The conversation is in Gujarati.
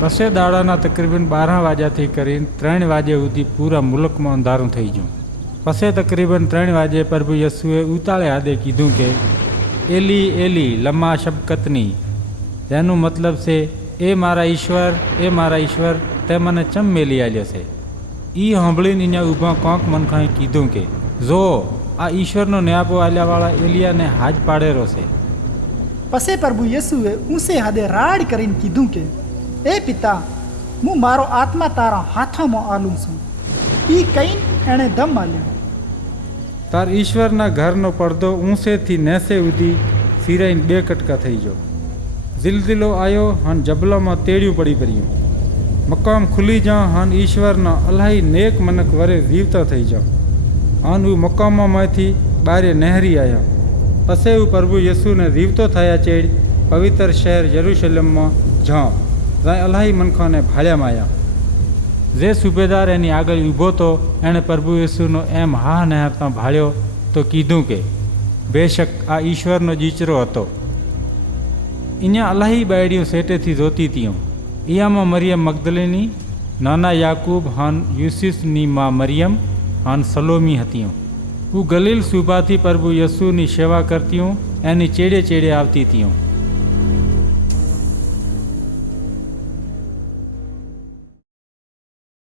પછી દાડાના તકરીબન 12 વાગ્યાથી કરીને 3 વાગ્યા સુધી પૂરા મુલકમાં અંધારું થઈ ગયું. પછી તકરીબન 3 વાગ્યે પ્રભુ યસુએ ઉતાળે હાથે કીધું કે એલી એલી લમ્મા શબકતની, જેનું મતલબ છે એ મારા ઈશ્વર તે મને ચમ મેલી આલ્યો છે. એ સાંભળીને અહીંયા ઊભા કોંક મનખાએ કીધું કે જો આ ઈશ્વરનો ન્યાપો આલ્યાવાળા એલિયાને હાજ પાડેલો છે. પછી પ્રભુ યેસુએ ઊંચે હાથે રાડ કરીને કીધું કે એ પિતા, હું મારો આત્મા તારા હાથોમાં આલું છું. એ કહીને એણે દમ આલ્યો. તાર ઈશ્વરના ઘરનો પડદો ઊંચેથી નેસે સુધી સિરાઈને 2 કટકા થઈ ગયો. ઝિલઝિલો આવ્યો અને જબલામાં તેડ્યું પડી પડ્યું. મકામ ખુલી જા અને ઈશ્વરના અલાહી નેક મનક વરે જીવતા થઈ જાઓ. અને હું મકામમાંથી બારે નહેરી આવ્યા. પછી હું પ્રભુ યસુને જીવતો થયા ચેડ પવિત્ર શહેર યરુશલેમમાં જાઉં, જ્યાં અલાહી મનખાને ભાળ્યામાં આવ્યા. જે સુબેદાર એની આગળ ઊભો હતો એણે પ્રભુ યસુનો એમ હા નહેરતા ભાળ્યો તો કીધું કે બેશક આ ઈશ્વરનો જીચરો હતો. અહીંયા અલાહી બાયડીઓ સેટેથી જોતી હતી. ઈયામાં મરિયમ મગદલેની, નાના યાકૂબ હાન યુસુફની માં મરિયમ હાન સલોમી હતી. હું ગલીલ સુબાથી પ્રભુ યસુની સેવા કરતી હું, એની ચેડે ચેડે આવતી હતી.